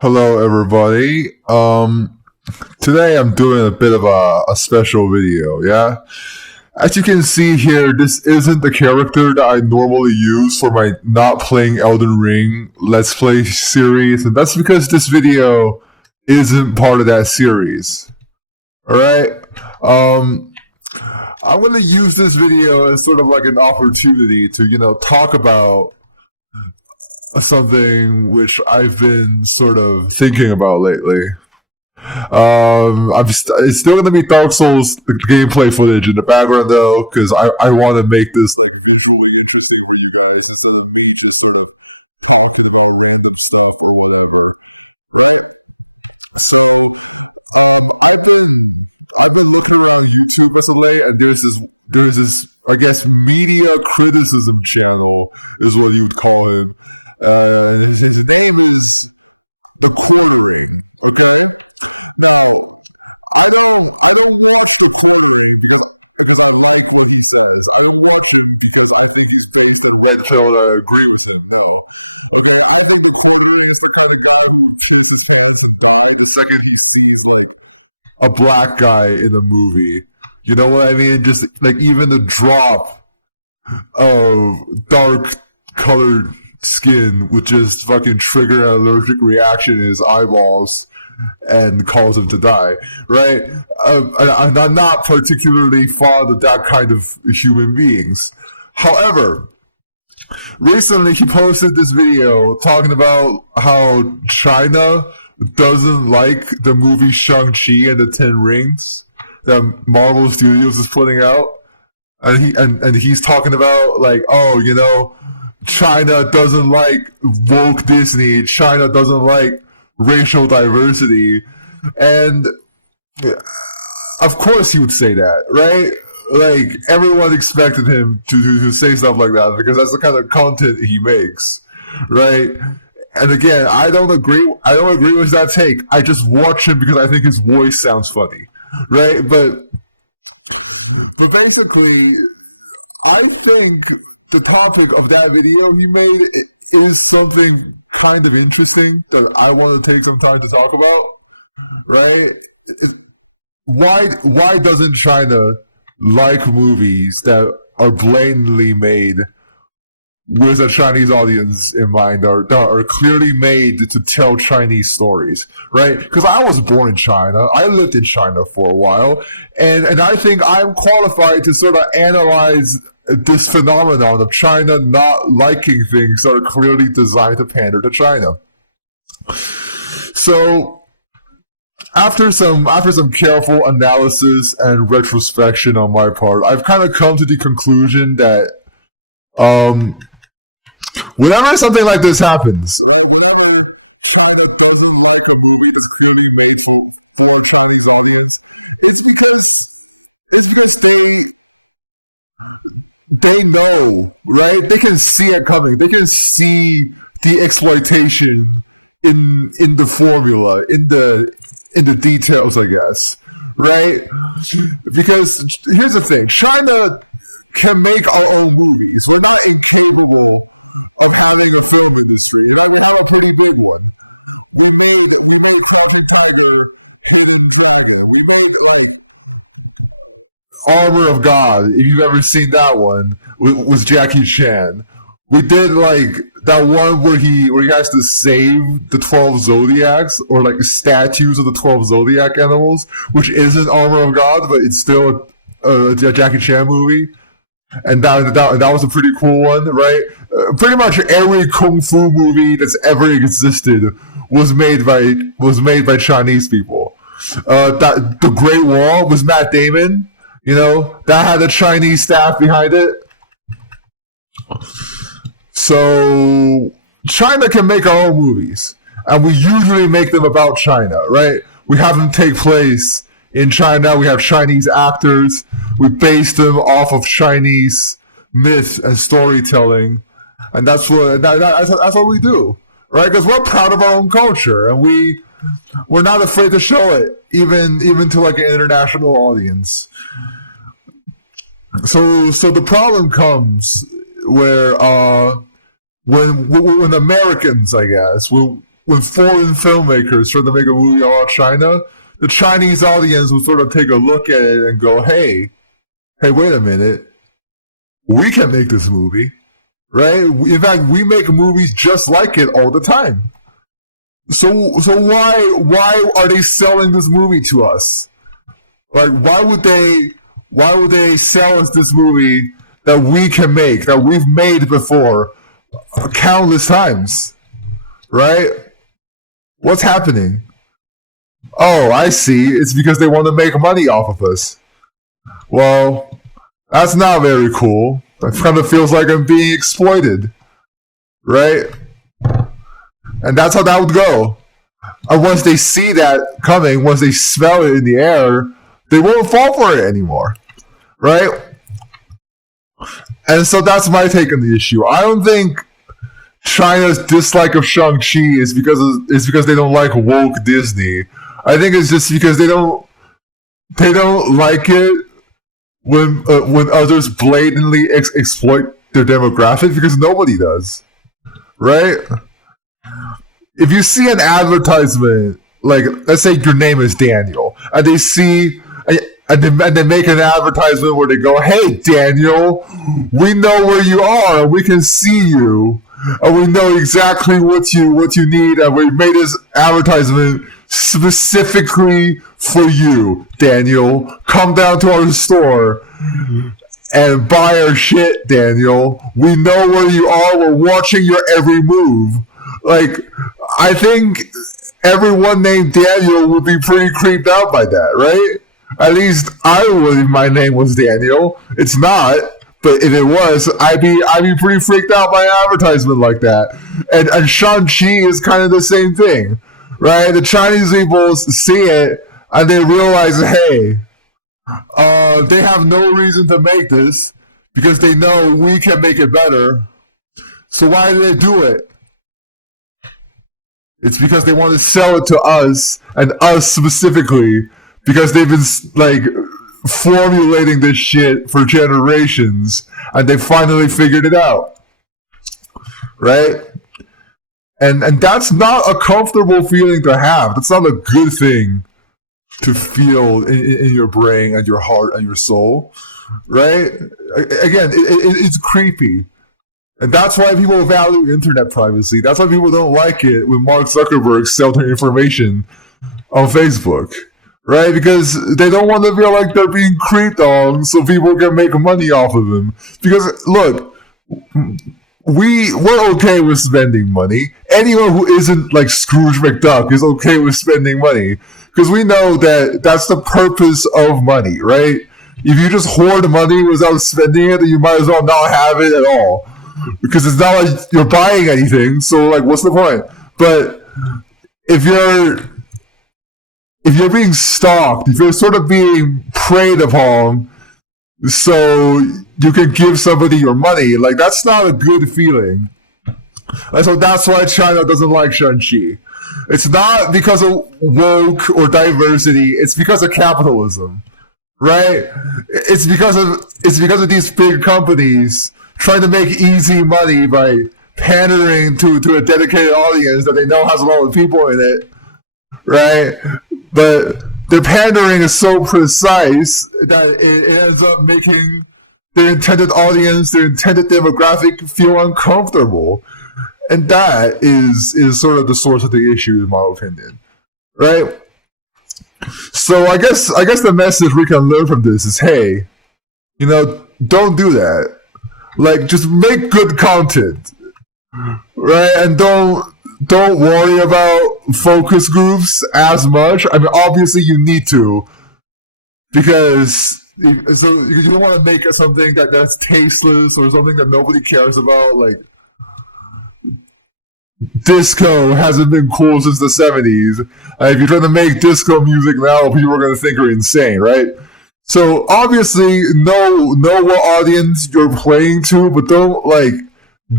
Hello, everybody. Today I'm doing a bit of a special video, yeah? As you can see here, this isn't the character that I normally use for my not playing Elden Ring Let's Play series, and that's because this video isn't part of that series. Alright? Um, I'm gonna use this video as sort of like an opportunity to, talk about something which I've been sort of thinking about lately. It's still gonna be Dark Souls gameplay footage in the background though, because I want to make this like visually interesting for you guys instead of me just sort of talking about random stuff or whatever. Right? So, I've been looking on YouTube, but now I guess the new criticism channel is really common. It's the name of TheQuartering. Okay? I don't watch TheQuartering because I like what he says. I don't watch him because I think he's safe and right to agree with him. I think TheQuartering is the kind of guy who checks his feelings and the second he sees like a black guy in a movie. You know what I mean? Just like even the drop of dark colored skin would just fucking trigger an allergic reaction in his eyeballs and cause him to die, right? I'm not particularly fond of that kind of human beings. However, recently he posted this video talking about how China doesn't like the movie Shang-Chi and the Ten Rings that Marvel Studios is putting out. And he's talking about like, China doesn't like woke Disney. China doesn't like racial diversity. And of course he would say that, right? Like everyone expected him to say stuff like that because that's the kind of content he makes, right? And again, I don't agree with that take. I just watch him because I think his voice sounds funny, right? But basically, I think the topic of that video he made is something kind of interesting that I want to take some time to talk about, right? Why doesn't China like movies that are blatantly made with a Chinese audience in mind, that are clearly made to tell Chinese stories, right? Because I was born in China, I lived in China for a while, and I think I'm qualified to sort of analyze this phenomenon of China not liking things that are clearly designed to pander to China. So after some careful analysis and retrospection on my part, I've kind of come to the conclusion that whenever something like this happens, whenever China doesn't like a movie that's clearly made for a Chinese audience, it's because they know, right? They can see it coming. They can see the exploitation in the formula, in the details, I guess. Right? Because China can make our own movies. We're not incapable of having a film industry. We have a pretty big one. We made Crouching Tiger, Hidden Dragon. We made Armor of God, if you've ever seen that one, was Jackie Chan. We did that one where he has to save the 12 zodiacs or statues of the 12 zodiac animals, which isn't Armor of God, but it's still a Jackie Chan movie. And that was a pretty cool one, right? Pretty much every kung fu movie that's ever existed was made by Chinese people. That the Great Wall was Matt Damon. That had a Chinese staff behind it. So China can make our own movies, and we usually make them about China, right? We have them take place in China. We have Chinese actors. We base them off of Chinese myth and storytelling, and that's what we do, right? Because we're proud of our own culture, and we're not afraid to show it, even to an international audience. So the problem comes where when Americans, I guess, when foreign filmmakers try to make a movie about China, the Chinese audience will sort of take a look at it and go, hey, wait a minute, we can make this movie, right? In fact, we make movies just like it all the time. So why are they selling this movie to us? Like, why would they sell us this movie that we can make, that we've made before countless times, right? What's happening? Oh, I see. It's because they want to make money off of us. Well, that's not very cool. That kind of feels like I'm being exploited, right? And that's how that would go. And once they see that coming, once they smell it in the air, they won't fall for it anymore, right? And so that's my take on the issue. I don't think China's dislike of Shang-Chi is because they don't like woke Disney. I think it's just because they don't like it when others blatantly exploit their demographic, because nobody does, right? If you see an advertisement, like, let's say your name is Daniel, and they make an advertisement where they go, "Hey, Daniel, we know where you are, and we can see you, and we know exactly what you need, and we made this advertisement specifically for you, Daniel. Come down to our store and buy our shit, Daniel. We know where you are. We're watching your every move." Like, I think everyone named Daniel would be pretty creeped out by that, right? At least I would if my name was Daniel. It's not, but if it was, I'd be pretty freaked out by an advertisement like that. And Shang-Chi is kind of the same thing, right? The Chinese people see it and they realize, hey, they have no reason to make this because they know we can make it better. So why do they do it? It's because they want to sell it to us, and us specifically, because they've been like formulating this shit for generations, and they finally figured it out, right? And that's not a comfortable feeling to have. That's not a good thing to feel in your brain and your heart and your soul, right? Again, it's creepy. And that's why people value internet privacy. That's why people don't like it when Mark Zuckerberg sells their information on Facebook, right? Because they don't want to feel like they're being creeped on so people can make money off of them. Because, look, we're okay with spending money. Anyone who isn't like Scrooge McDuck is okay with spending money. Because we know that that's the purpose of money, right? If you just hoard money without spending it, then you might as well not have it at all. Because it's not like you're buying anything, so like, what's the point? But if you're being stalked, if you're sort of being preyed upon, so you can give somebody your money, like, that's not a good feeling. And so that's why China doesn't like Shang-Chi. It's not because of woke or diversity. It's because of capitalism, right? It's because of these big companies trying to make easy money by pandering to a dedicated audience that they know has a lot of people in it, right? But their pandering is so precise that it ends up making their intended audience, their intended demographic feel uncomfortable. And that is sort of the source of the issue, in my opinion, right? So I guess the message we can learn from this is, hey, don't do that. Like, just make good content, right? And don't worry about focus groups as much. I mean, obviously you need to, because so you don't want to make something that's tasteless or something that nobody cares about. Like, disco hasn't been cool since the 70s. If you're trying to make disco music now, people are going to think you're insane, right? So obviously, know what audience you're playing to, but don't like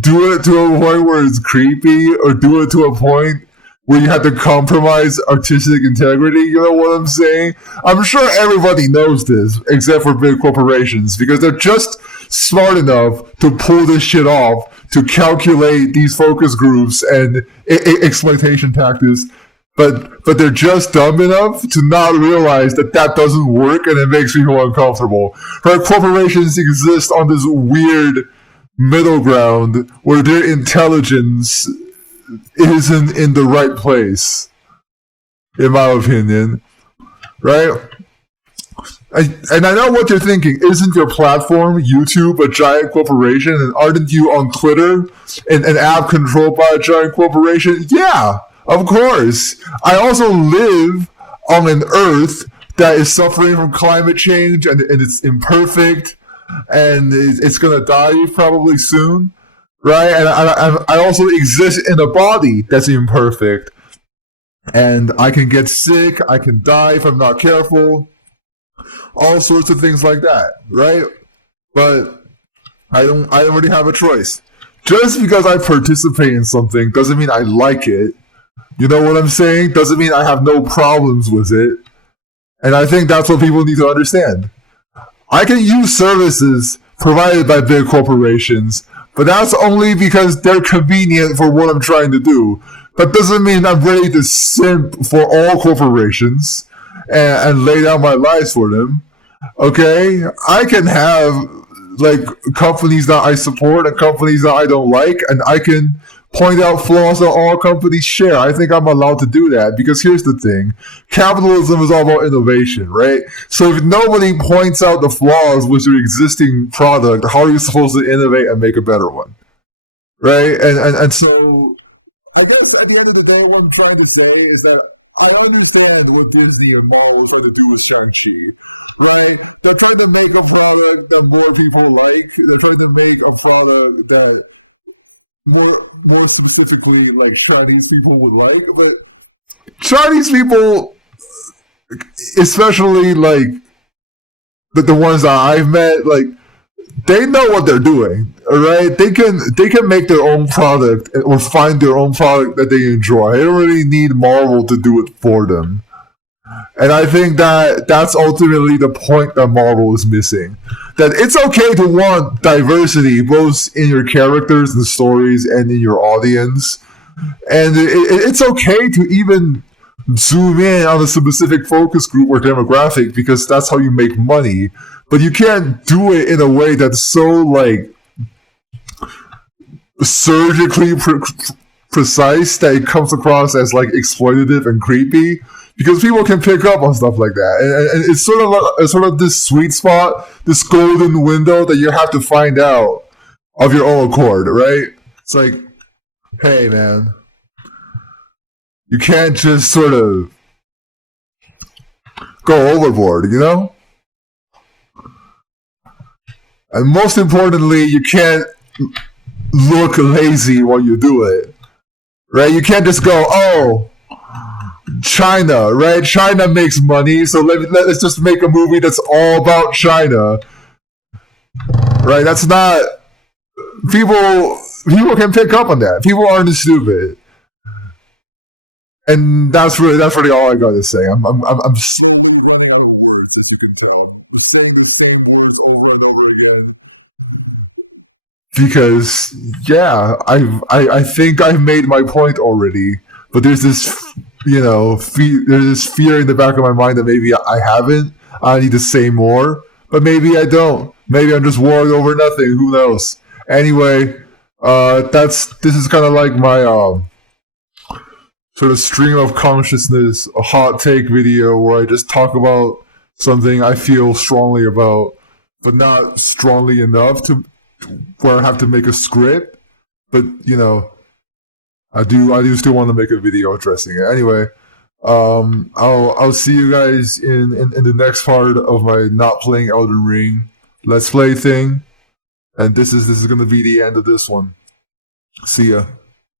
do it to a point where it's creepy, or do it to a point where you have to compromise artistic integrity. You know what I'm saying? I'm sure everybody knows this, except for big corporations, because they're just smart enough to pull this shit off to calculate these focus groups and exploitation tactics, but they're just dumb enough to not realize that that doesn't work, and it makes people uncomfortable. Right? Corporations exist on this weird middle ground where their intelligence isn't in the right place, in my opinion. Right? And I know what you're thinking. Isn't your platform, YouTube, a giant corporation? And aren't you on Twitter, an app controlled by a giant corporation? Yeah, of course. I also live on an Earth that is suffering from climate change, and it's imperfect, and it's going to die probably soon, right? And I also exist in a body that's imperfect, and I can get sick, I can die if I'm not careful, all sorts of things like that, right? But I don't really have a choice. Just because I participate in something doesn't mean I like it. You know what I'm saying? Doesn't mean I have no problems with it. And I think that's what people need to understand. I can use services provided by big corporations, but that's only because they're convenient for what I'm trying to do. That doesn't mean I'm ready to simp for all corporations and lay down my lives for them. Okay? I can have like companies that I support and companies that I don't like, and I can point out flaws that all companies share. I think I'm allowed to do that because here's the thing. Capitalism is all about innovation, right? So if nobody points out the flaws with your existing product, how are you supposed to innovate and make a better one? Right? And so I guess at the end of the day, what I'm trying to say is that I understand what Disney and Marvel are trying to do with Shang-Chi. Right? They're trying to make a product that more people like. They're trying to make a product that more specifically like Chinese people would like. But Chinese people, especially like the ones that I've met, like they know what they're doing. All right, they can make their own product or find their own product that they enjoy. They don't really need Marvel to do it for them. And I think that that's ultimately the point that Marvel is missing. That it's okay to want diversity, both in your characters and stories and in your audience. And it's okay to even zoom in on a specific focus group or demographic because that's how you make money. But you can't do it in a way that's so, like, surgically precise that it comes across as, like, exploitative and creepy. Because people can pick up on stuff like that, and it's sort of this sweet spot, this golden window that you have to find out of your own accord, right? It's like, hey man, you can't just sort of go overboard, you know? And most importantly, you can't look lazy while you do it, right? You can't just go, oh, China, right? China makes money, so let's just make a movie that's all about China, right? That's not people. People can pick up on that. People aren't stupid, and that's really all I got to say. I'm so running out of words, as you can tell. The same words over and over again. Because yeah, I think I've made my point already, but there's this there's this fear in the back of my mind that maybe I haven't. I need to say more, but maybe I don't. Maybe I'm just worried over nothing. Who knows? Anyway, this is kind of like my sort of stream of consciousness, a hot take video where I just talk about something I feel strongly about, but not strongly enough to where I have to make a script. But I do still want to make a video addressing it. Anyway, I'll see you guys in the next part of my not playing Elden Ring Let's Play thing. And this is gonna be the end of this one. See ya.